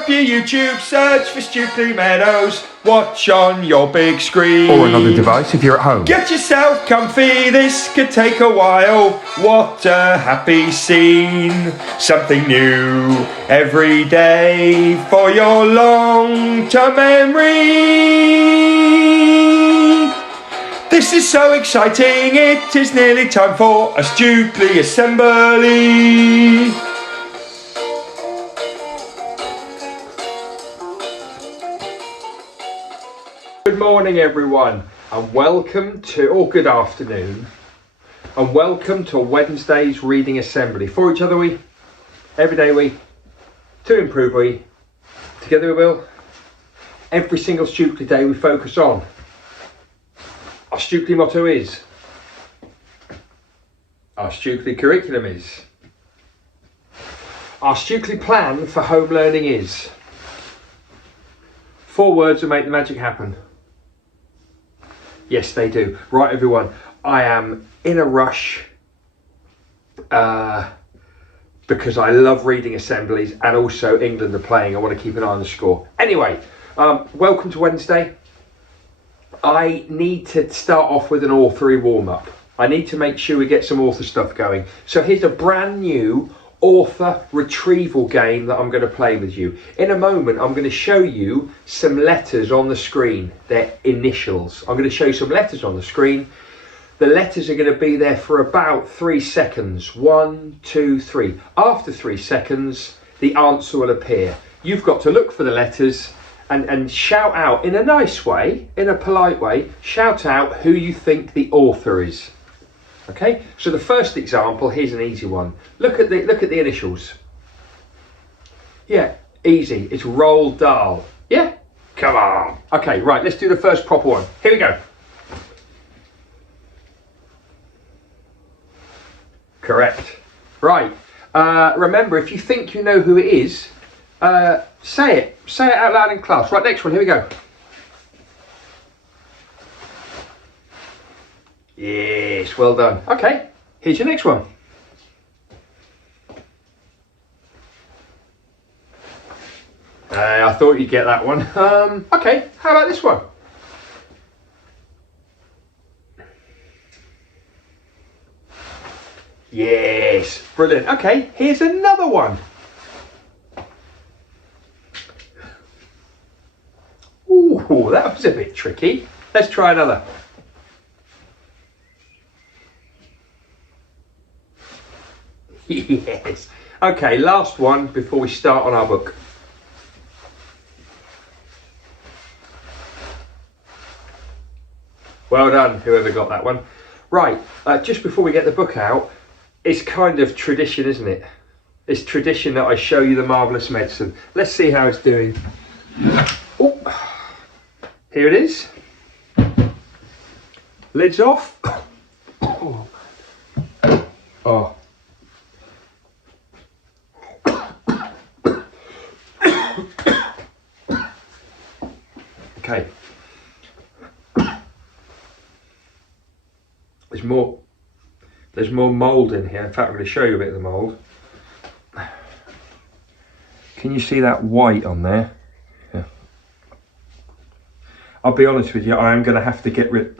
up your YouTube, search for Stukeley Meadows, watch on your big screen. Or another device if you're at home. Get yourself comfy, this could take a while. What a happy scene. Something new every day for your long-term memory. This is so exciting, it is nearly time for a Stukeley assembly. Good morning everyone, and welcome to, or good afternoon, and welcome to Wednesday's reading assembly. For each other we, every day we, to improve we, together we will. Every single Stukeley day we focus on. Our Stukeley motto is, our Stukeley curriculum is, our Stukeley plan for home learning is. 4 words that make the magic happen. Yes, they do. Right, everyone, I am in a rush because I love reading assemblies, and also England are playing. I want to keep an eye on the score. Anyway, welcome to Wednesday. I need to start off with an authory warm-up. I need to make sure we get some author stuff going. So here's a brand new author retrieval game that I'm going to play with you. In a moment, I'm going to show you some letters on the screen. They're initials. I'm going to show you some letters on the screen. The letters are going to be there for about 3 seconds. 1, 2, 3. After 3 seconds, the answer will appear. You've got to look for the letters and shout out in a nice way, in a polite way, shout out who you think the author is. Okay, so the first example, here's an easy one. Look at the initials. Yeah, easy. It's Roald Dahl. Yeah? Come on. Okay, right, let's do the first proper one. Here we go. Correct. Right. Remember, if you think you know who it is, say it. Say it out loud in class. Right, next one. Here we go. Yes, well done. Okay, here's your next one. I thought you'd get that one. Okay, how about this one? Yes, brilliant. Okay, here's another one. Ooh, that was a bit tricky. Let's try another. Yes. Okay, last one before we start on our book. Well done, whoever got that one. Right, just before we get the book out, it's kind of tradition, isn't it? It's tradition that I show you the Marvellous Medicine. Let's see how it's doing. Oh, here it is. Lids off. Oh. Okay. There's more mould in here. In fact, I'm going to show you a bit of the mould. Can you see that white on there? Yeah. I'll be honest with you, I am going to have to get rid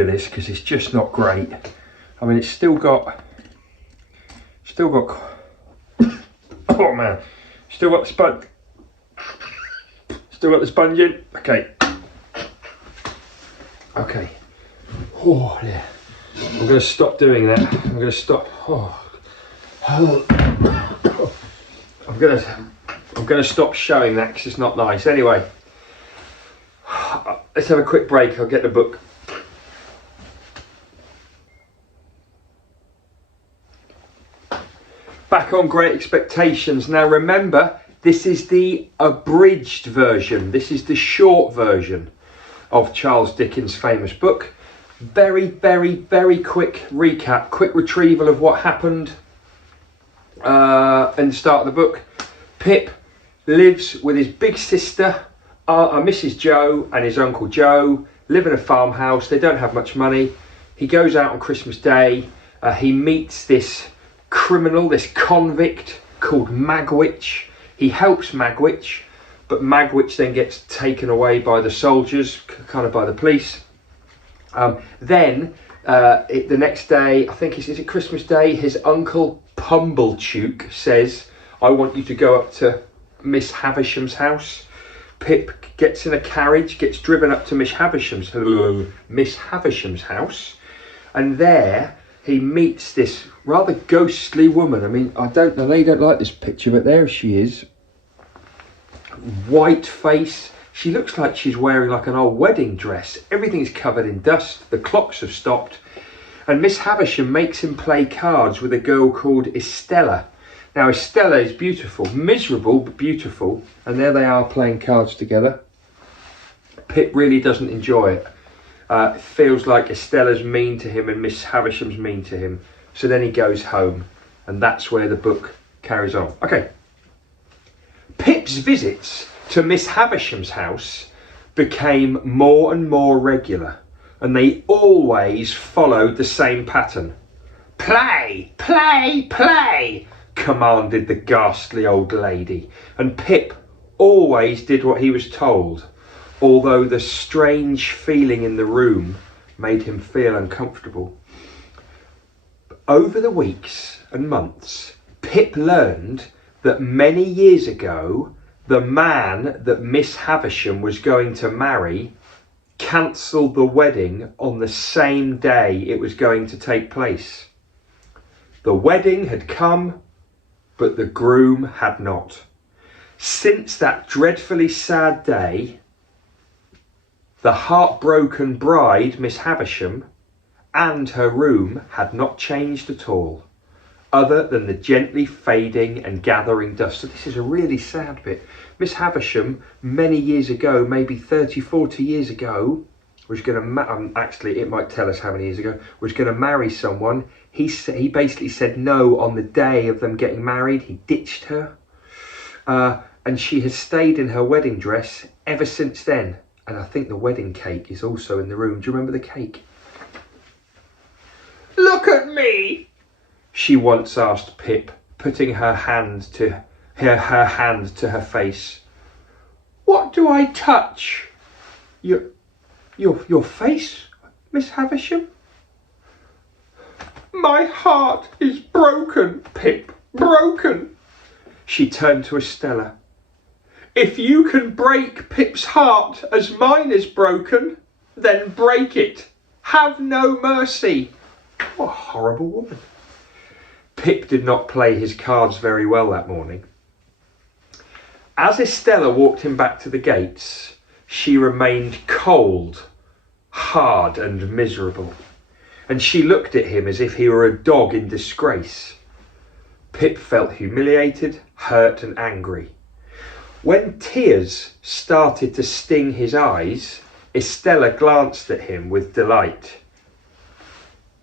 of this because it's just not great. I mean, it's still got oh man, still got the sponge in. Okay. Oh yeah. I'm going to stop doing that. I'm going to stop. Oh. I'm going to stop showing that because it's not nice. Anyway, let's have a quick break. I'll get the book. Back on Great Expectations. Now remember, this is the abridged version. This is the short version of Charles Dickens' famous book. Very, very, very quick recap, quick retrieval of what happened in the start of the book. Pip lives with his big sister, Mrs. Joe, and his Uncle Joe, live in a farmhouse. They don't have much money. He goes out on Christmas Day. He meets this criminal, this convict called Magwitch. He helps Magwitch, but Magwitch then gets taken away by the soldiers, kind of by the police. The next day, I think is it Christmas Day, his uncle Pumblechook says, I want you to go up to Miss Havisham's house. Pip gets in a carriage, gets driven up to Miss Havisham's house, and there he meets this rather ghostly woman. I mean, I don't know, they don't like this picture, but there she is. White face. She looks like she's wearing like an old wedding dress. Everything's covered in dust. The clocks have stopped. And Miss Havisham makes him play cards with a girl called Estella. Now Estella is beautiful, miserable but beautiful. And there they are playing cards together. Pip really doesn't enjoy it. It feels like Estella's mean to him and Miss Havisham's mean to him. So then he goes home. And that's where the book carries on. Okay. Pip's visits to Miss Havisham's house became more and more regular, and they always followed the same pattern. Play, play, play, commanded the ghastly old lady, and Pip always did what he was told, although the strange feeling in the room made him feel uncomfortable. Over the weeks and months, Pip learned that many years ago, the man that Miss Havisham was going to marry cancelled the wedding on the same day it was going to take place. The wedding had come, but the groom had not. Since that dreadfully sad day, the heartbroken bride, Miss Havisham, and her room had not changed at all, other than the gently fading and gathering dust. So this is a really sad bit. Miss Havisham, many years ago, maybe 30, 40 years ago, was going to, actually it might tell us how many years ago, was going to marry someone. He basically said no on the day of them getting married. He ditched her. And she has stayed in her wedding dress ever since then. And I think the wedding cake is also in the room. Do you remember the cake? Look at me, she once asked Pip, putting her hand to her face. What do I touch? Your face, Miss Havisham? My heart is broken, Pip, broken. She turned to Estella. If you can break Pip's heart as mine is broken, then break it. Have no mercy. What a horrible woman. Pip did not play his cards very well that morning. As Estella walked him back to the gates, she remained cold, hard and miserable, and she looked at him as if he were a dog in disgrace. Pip felt humiliated, hurt and angry. When tears started to sting his eyes, Estella glanced at him with delight.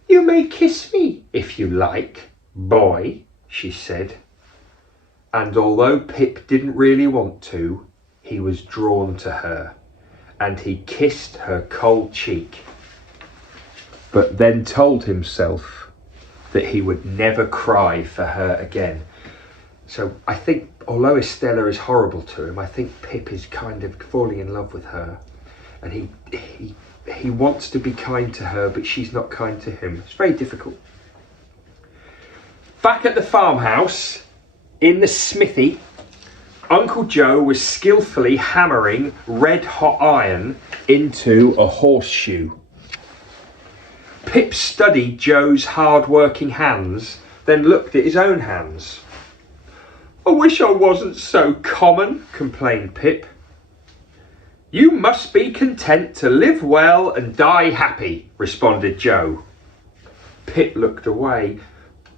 You may kiss me if you like, boy, she said. And although Pip didn't really want to, he was drawn to her, and he kissed her cold cheek, but then told himself that he would never cry for her again. So I think, although Estella is horrible to him, I think Pip is kind of falling in love with her, and he wants to be kind to her, but she's not kind to him. It's very difficult. Back at the farmhouse, in the smithy, Uncle Joe was skillfully hammering red-hot iron into a horseshoe. Pip studied Joe's hard-working hands, then looked at his own hands. I wish I wasn't so common, complained Pip. You must be content to live well and die happy, responded Joe. Pip looked away.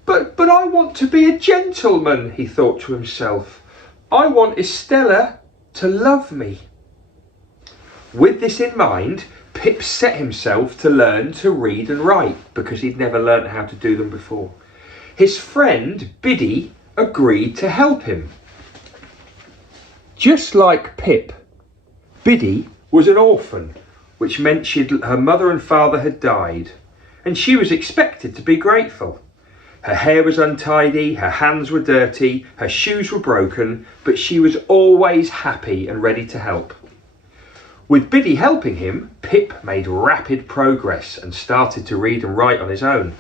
But I want to be a gentleman, he thought to himself. I want Estella to love me. With this in mind, Pip set himself to learn to read and write, because he'd never learnt how to do them before. His friend, Biddy, agreed to help him. Just like Pip, Biddy was an orphan, which meant her mother and father had died, and she was expected to be grateful. Her hair was untidy, her hands were dirty, her shoes were broken, but she was always happy and ready to help. With Biddy helping him, Pip made rapid progress and started to read and write on his own.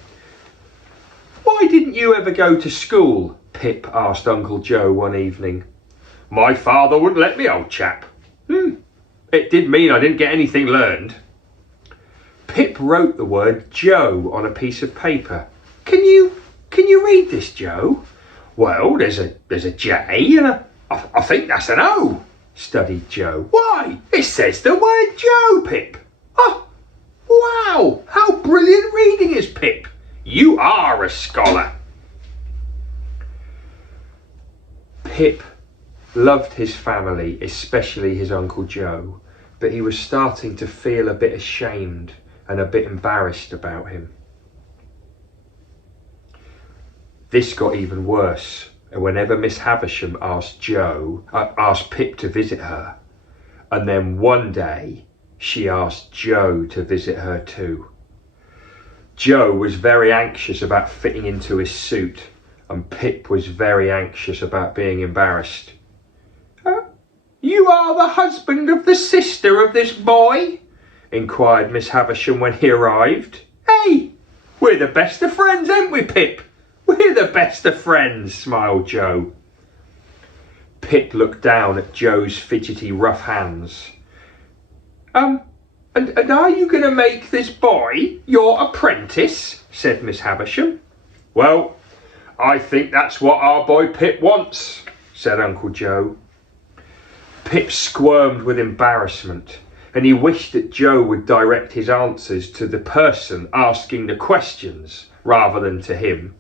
"Why didn't you ever go to school?" Pip asked Uncle Joe one evening. "My father wouldn't let me, old chap." It did mean I didn't get anything learned." Pip wrote the word Joe on a piece of paper. Can you read this, Joe?" "Well, there's a J and I think that's an O," studied Joe. "Why, it says the word Joe, Pip." "Oh, wow, how brilliant reading is, Pip. You are a scholar." Pip loved his family, especially his Uncle Joe, but he was starting to feel a bit ashamed and a bit embarrassed about him. This got even worse whenever Miss Havisham asked Pip to visit her, and then one day she asked Joe to visit her too. Joe was very anxious about fitting into his suit, and Pip was very anxious about being embarrassed. "You are the husband of the sister of this boy?" inquired Miss Havisham when he arrived. "Hey, we're the best of friends, ain't we, Pip? We're the best of friends," smiled Joe. Pip looked down at Joe's fidgety, rough hands. And are you going to make this boy your apprentice?" said Miss Havisham. "Well, I think that's what our boy Pip wants," said Uncle Joe. Pip squirmed with embarrassment, and he wished that Joe would direct his answers to the person asking the questions rather than to him.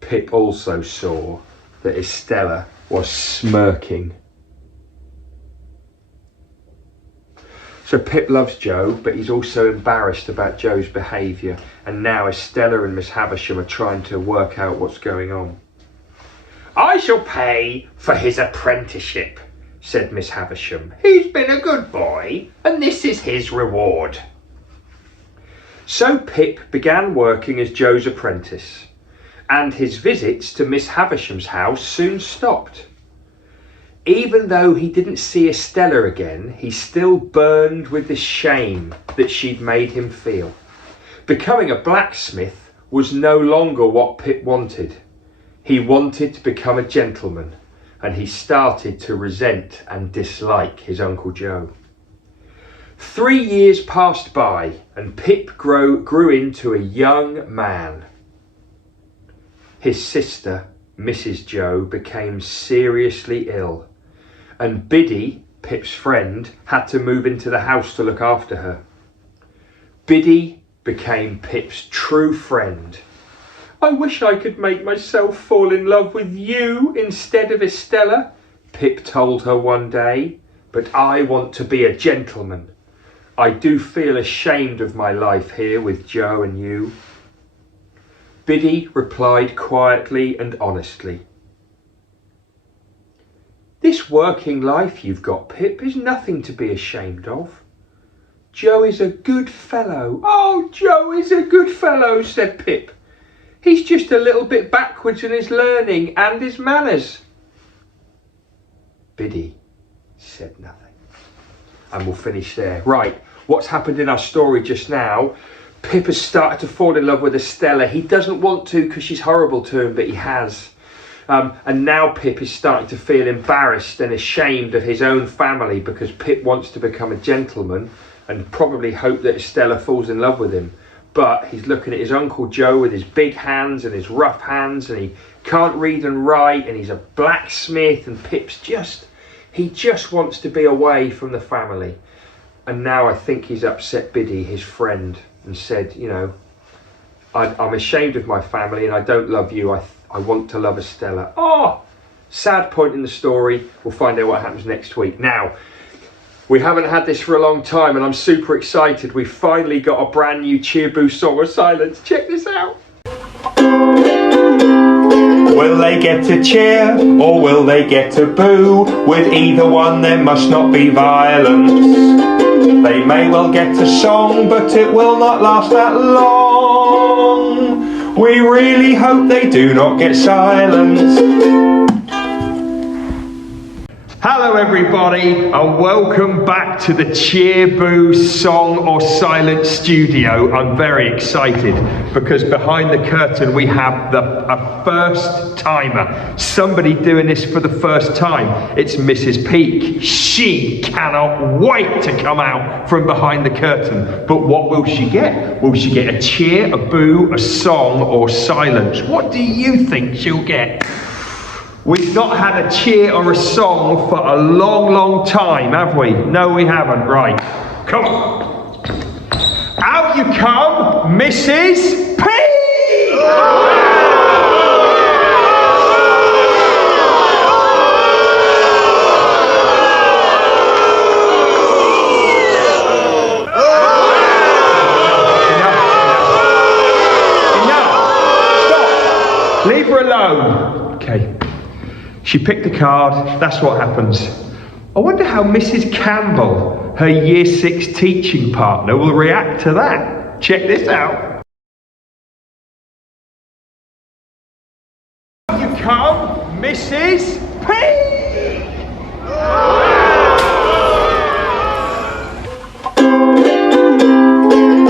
Pip also saw that Estella was smirking. So Pip loves Joe, but he's also embarrassed about Joe's behaviour, and now Estella and Miss Havisham are trying to work out what's going on. "I shall pay for his apprenticeship," said Miss Havisham. "He's been a good boy, and this is his reward." So Pip began working as Joe's apprentice, and his visits to Miss Havisham's house soon stopped. Even though he didn't see Estella again, he still burned with the shame that she'd made him feel. Becoming a blacksmith was no longer what Pip wanted. He wanted to become a gentleman, and he started to resent and dislike his Uncle Joe. 3 years passed by, and Pip grew into a young man. His sister, Mrs. Joe, became seriously ill, and Biddy, Pip's friend, had to move into the house to look after her. Biddy became Pip's true friend. "I wish I could make myself fall in love with you instead of Estella," Pip told her one day, "but I want to be a gentleman. I do feel ashamed of my life here with Joe and you." Biddy replied quietly and honestly, "This working life you've got, Pip, is nothing to be ashamed of. Joe is a good fellow." "Oh, Joe is a good fellow," said Pip. "He's just a little bit backwards in his learning and his manners." Biddy said nothing. And we'll finish there. Right, what's happened in our story just now? Pip has started to fall in love with Estella. He doesn't want to because she's horrible to him, but he has. And now Pip is starting to feel embarrassed and ashamed of his own family because Pip wants to become a gentleman and probably hope that Estella falls in love with him. But he's looking at his Uncle Joe with his big hands and his rough hands, and he can't read and write, and he's a blacksmith, and he just wants to be away from the family. And now I think he's upset Biddy, his friend, and said, I'm ashamed of my family and I don't love you. I want to love Estella. Oh, sad point in the story. We'll find out what happens next week. Now, we haven't had this for a long time and I'm super excited. We finally got a brand new Cheer Boost Song of Silence. Check this out. Will they get to cheer or will they get to boo? With either one there must not be violence. They may well get a song, but it will not last that long. We really hope they do not get silenced. Hello everybody and welcome back to the Cheer Boo Song or Silence studio. I'm very excited because behind the curtain we have a first timer. Somebody doing this for the first time. It's Mrs. Peak. She cannot wait to come out from behind the curtain. But what will she get? Will she get a cheer, a boo, a song or silence? What do you think she'll get? We've not had a cheer or a song for a long, long time, have we? No, we haven't. Right. Come on. Out you come, Mrs. P! Enough. Stop. Leave her alone. Okay. She picked a card, that's what happens. I wonder how Mrs. Campbell, her Year 6 teaching partner, will react to that. Check this out. You come, Mrs. P!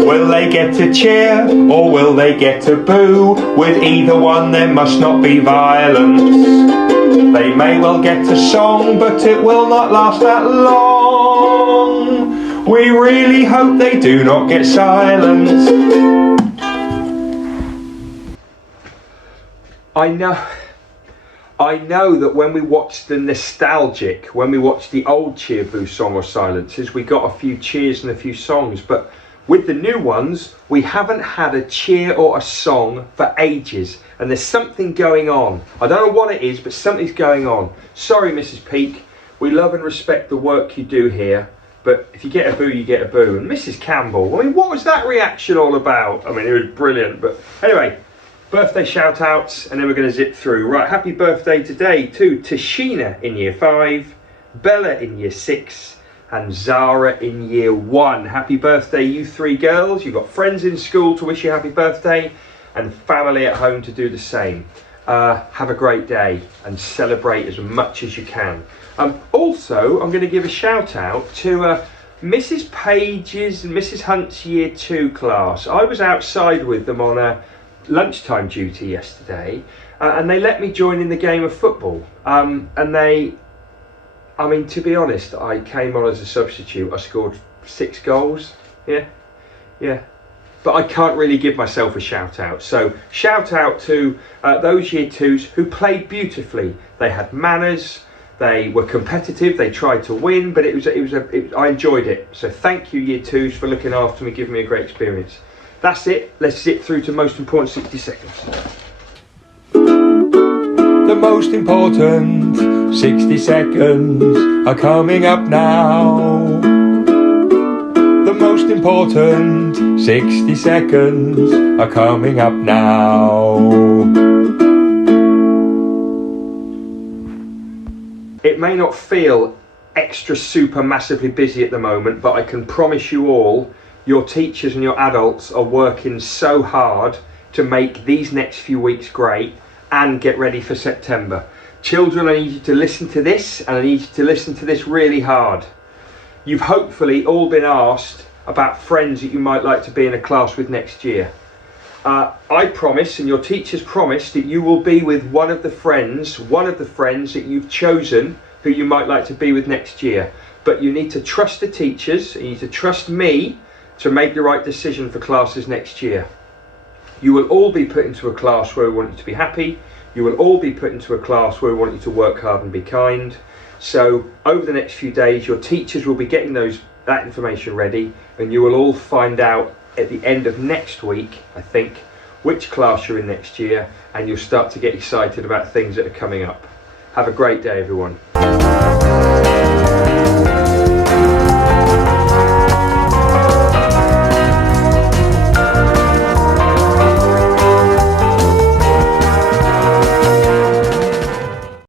Will they get a cheer or will they get a boo? With either one there must not be violence. They may well get a song, but it will not last that long. We really hope they do not get silenced. I know that when we watched the nostalgic, when we watched the old Cheer Boo Song or Silences, we got a few cheers and a few songs, but with the new ones, we haven't had a cheer or a song for ages, and there's something going on. I don't know what it is, but something's going on. Sorry, Mrs. Peak, we love and respect the work you do here, but if you get a boo, you get a boo. And Mrs. Campbell, I mean, what was that reaction all about? I mean, it was brilliant, but anyway, birthday shout outs, and then we're going to zip through. Right, happy birthday today to Tashina in Year 5, Bella in Year 6, and Zara in Year 1. Happy birthday, you three girls. You've got friends in school to wish you happy birthday and family at home to do the same. Have a great day and celebrate as much as you can. Also, I'm going to give a shout out to Mrs. Page's and Mrs. Hunt's Year 2 class. I was outside with them on a lunchtime duty yesterday and they let me join in the game of football. I mean, to be honest, I came on as a substitute. I scored 6 goals. Yeah. But I can't really give myself a shout out. So shout out to those Year 2s who played beautifully. They had manners. They were competitive. They tried to win, but I enjoyed it. So thank you, Year 2s, for looking after me, giving me a great experience. That's it. Let's zip through to most important 60 seconds. The most important 60 seconds are coming up now. The most important 60 seconds are coming up now. It may not feel extra super massively busy at the moment, but I can promise you all, your teachers and your adults are working so hard to make these next few weeks great and get ready for September. Children, I need you to listen to this, and I need you to listen to this really hard. You've hopefully all been asked about friends that you might like to be in a class with next year. I promise, and your teachers promise, that you will be with one of the friends that you've chosen who you might like to be with next year. But you need to trust the teachers, and you need to trust me to make the right decision for classes next year. You will all be put into a class where we want you to be happy. You will all be put into a class where we want you to work hard and be kind. So over the next few days, your teachers will be getting that information ready, and you will all find out at the end of next week, I think, which class you're in next year, and you'll start to get excited about things that are coming up. Have a great day, everyone.